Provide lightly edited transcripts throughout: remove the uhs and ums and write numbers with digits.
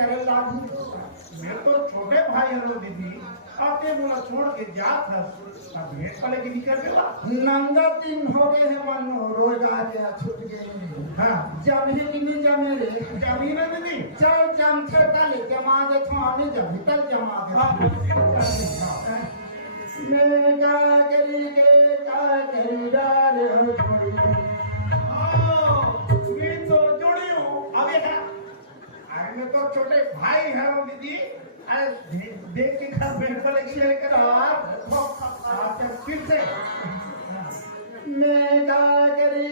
करे लागी। मैं तो छोटे भाई हलो दीदी आते बोला छोड़ के जात है अब भेंट पले की निकल गया नंगा दिन हो गए हैं मनो रोजगार गया छूट गए। हाँ जब ही नहीं जमे रे जमीन है दीदी चल जम थे तले जमा दे थाने जब तल जमा दे। मैं का करी डाल छोड़ी मैं तो जोड़ी हूँ अब ये अरे मैं तो छोटे भाई है वो दीदी अरे देख के घर भेंट पले की लेकर आप फिर से मैं का करी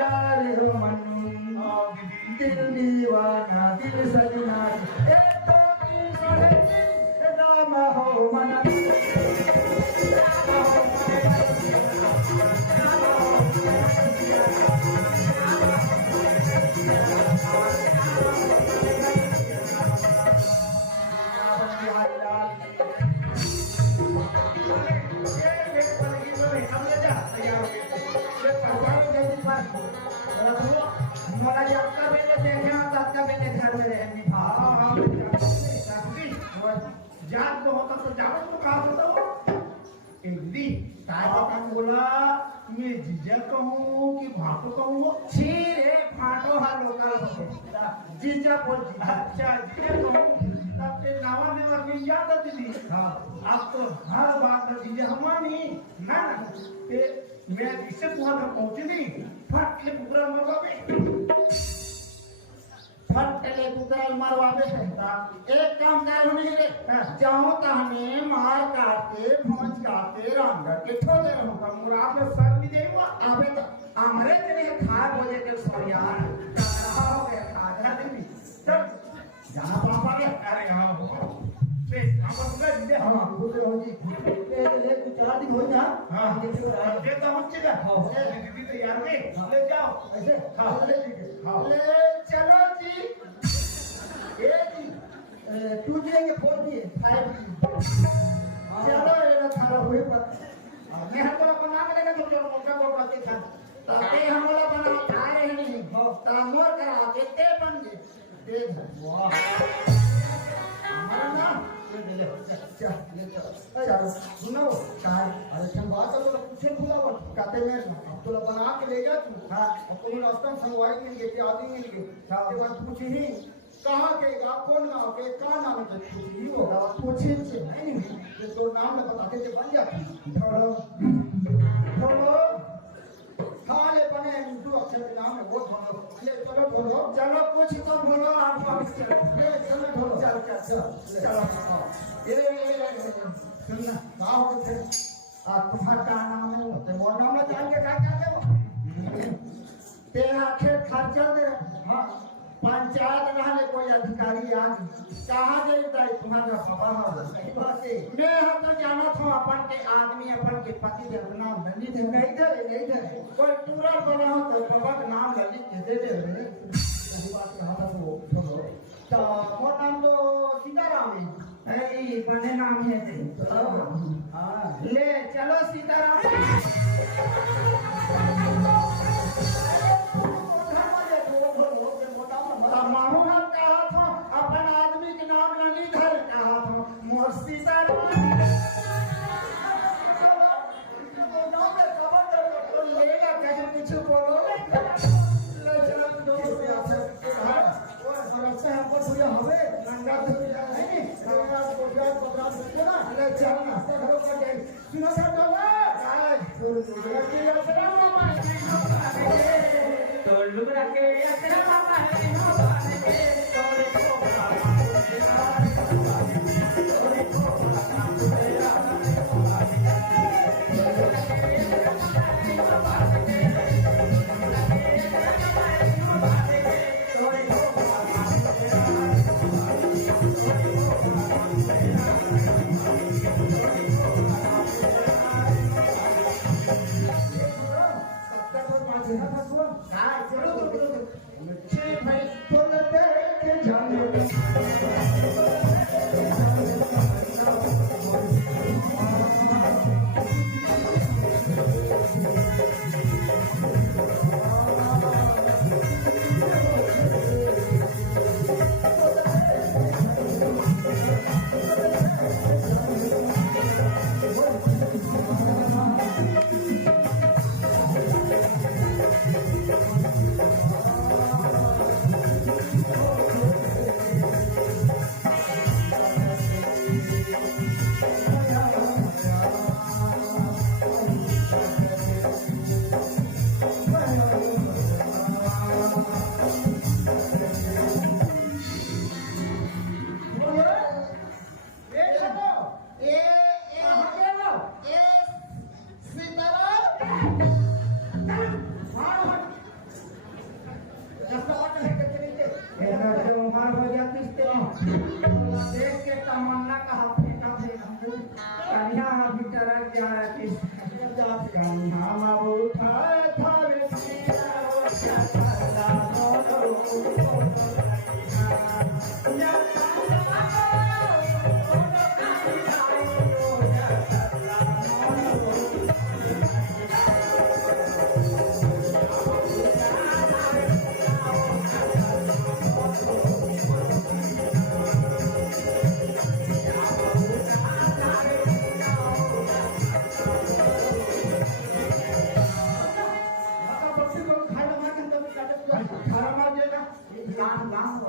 डाल मनु दिल दीवाना दिल सजना एक तो तीन सोने राम हो मना जात को होता तो जावत को कहा होता एक दी ताजा बोला मैं जीजा कहूँ कि भाटो कहूँ छी रे फाटो हा लोकल जीजा बोल अच्छा जीजा कहूँ तब ते नावा में और मिल जाता दीदी हाँ आप तो हर बात में जीजा हमारी ना ते मैं जिससे तुम्हारा पहुँची नहीं फट के पूरा मरवा पे फटले कुतरल मरवावे कहता एक काम कर नहीं रे जाओ ताने मार काटे भोज काटे रंग के ठोदे रहूंगा मुराद में सर भी देवा अबे तो हमरे तेरे खा बोले के सोयान कहा हो गया खा जा दीदी चल जाना पापा के अरे हाँ पे हम अपना दीदी हां बोले हो जी ले तू 4 दिन हो जा हां ये तो हम चला दीदी तैयार में ले जाओ ऐसे हां ले चलो जी ये जी टू जी के 4 दिए 5 चलो ये खराब हुए पर मैं हम तो बना के लेकर तो मोटा को करते था ताकि हम वाला बना खा रहे नहीं तामोर करा के ते बन दे वाह हमारा नाम चलो सुनो अरे चल बात तो पूछे भूला वो कहते मैं अब तो बना के ले जा तू हाँ अब तुम रास्ता संगवाई मिल गए कि आदमी मिल गए के बाद पूछी ही कहाँ के गा कौन गाँव के कहाँ नाम है पूछी ही होगा पूछे से नहीं ये तो नाम में बताते थे बन जाती थोड़ो थोड़ो हाँ ले बने तू अक्षर के नाम है वो थोड़ो ले चलो थोड़ो चलो कुछ तो बोलो आप चलो चलो थोड़ो चलो चलो ये सुनना कहाँ हो थे तुम्हारा क्या नाम है वो वो नाम में जान के क्या करते हो तेरा खेत खर्चा दे हाँ पंचायत रहने कोई अधिकारी आज कहाँ देता है तुम्हारा खबर सही बात है मैं हम तो जाना था अपन के आदमी अपन के पति देव नाम ललित है नहीं दे कोई टूरा बना हो तो बाबा का नाम ललित दे दे सही बात कहा था वो छोड़ो तो वो नाम तो सीताराम है ऐ बने नाम है थे हां ले चलो सीताराम मानो नाम कहा था अपन आदमी के नाम ललित है कहा था मोर सीताराम लेगा कैसे कुछ बोलो ले चलो से हमको थोड़ा हवे नंगा तो नहीं नंगा प्रोग्राम ना ले चलना करो का सुनो सब बाबा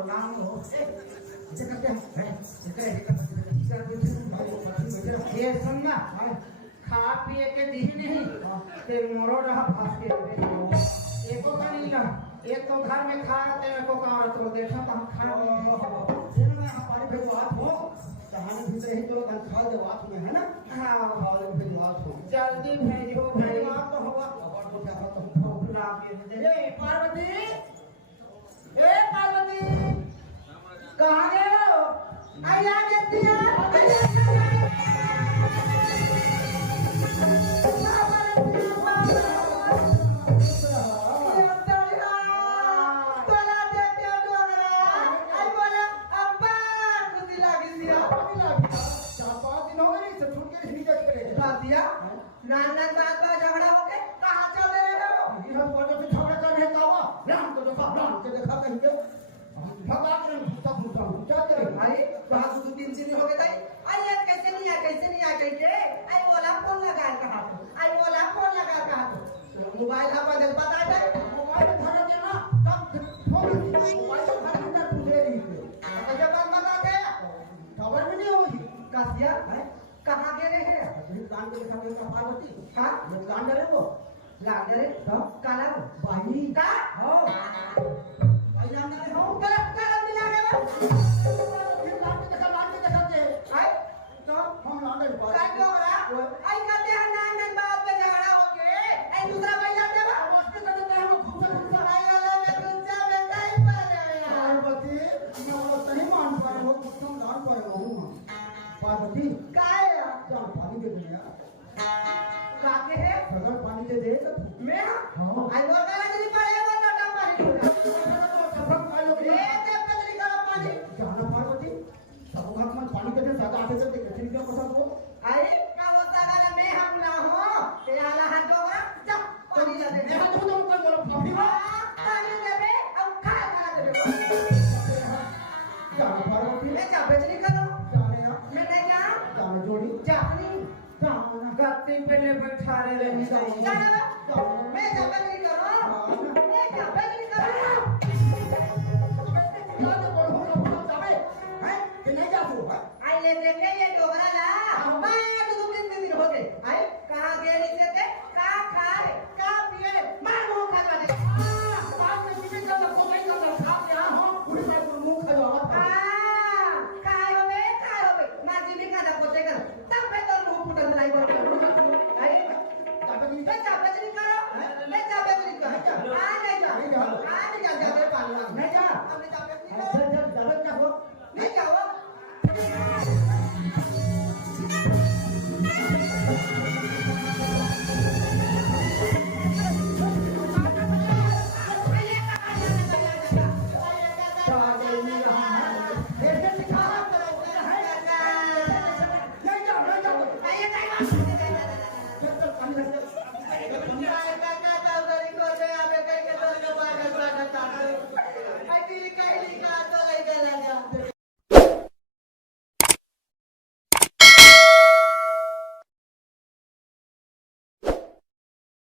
नाम हो ऐसे करते हैं ये सुनना खा पिए के दी नहीं ते मोरो रहा फास के एको का नहीं ना एक तो घर में खा ते एको का तो देखा तो हम खा हमारे भेजवात हो कहानी भीतर ही तो खा जवाब में है ना हाँ खाओ भेजवात हो जल्दी भेजो भाई भेजवात तो होगा अब तो क्या तो ए पार्वती कहाँ गए हो आया देखती है नाना बात झगड़ा हो गए कहाँ चल रहे हो झगड़ा कर रहे राम को देखा कहीं के भगवान ने सब क्या करे भाई बात दो तीन दिन हो गए थे आई ये कैसे नहीं आ कहीं आई बोला फोन लगा कहा मोबाइल हमारे दिल पता है मोबाइल धर देना तब फोन मोबाइल तो घर अंदर पूछे रही थे कैसे बात बता दे खबर भी नहीं होगी कासिया कहाँ गए रहे हैं कान के दिखा के पार्वती हाँ ये कान करे वो लाग रे तो काला भाई का हो भाई नाम नहीं हो काला मिला रे फिर नाम के दिखा के आई तो हम नाम नहीं का क्यों रहा आई कहते हैं नान बात पे झगड़ा हो गए आई दूसरा भाई जाते बा मस्ती करते हैं हम खूब भाई वाला में दूसरा बेटा ही पाले यार पार्वती मैं वो नहीं मान पा रहे हो तुम जान पा रहे हो पार्वती काय चल पानी दे दे यार काके है अगर पानी दे दे तो मैं हां आई बोल रहा है जी पाए वो ना पानी पूरा सब पानी ए ते कजरी का पानी जाना पार्वती सब घाट में पानी दे ज्यादा आते चलते कितनी क्या पता वो आई का वो सागा में हम ना हो ते आला हाथ डोरा जा पानी ला दे मैं तो कोई बोलो पानी पानी दे बे अब खा करा दे जाना पार्वती मैं जा बेचनी करो जाने ना मैं नहीं जा जाने जोड़ी जानी जाना गत्ती पे ले बैठा रहे जाना मैं जा बेचनी करो मैं जा बेचनी करो आई ले देखे ये डोगरा ला मैं तो तुम दिन हो गए आई कहां गए नीचे थे का खाए का पिए मार मुंह खा दे काय होवे मार जी में का पोते कर तब पे तो मुंह फुटन लाई बोल आई मैं जा बेचनी करो मैं जा बेचनी करो आ नहीं जा पालना नहीं जा अब मैं जा बेचनी करो नहीं जाओ नहीं जा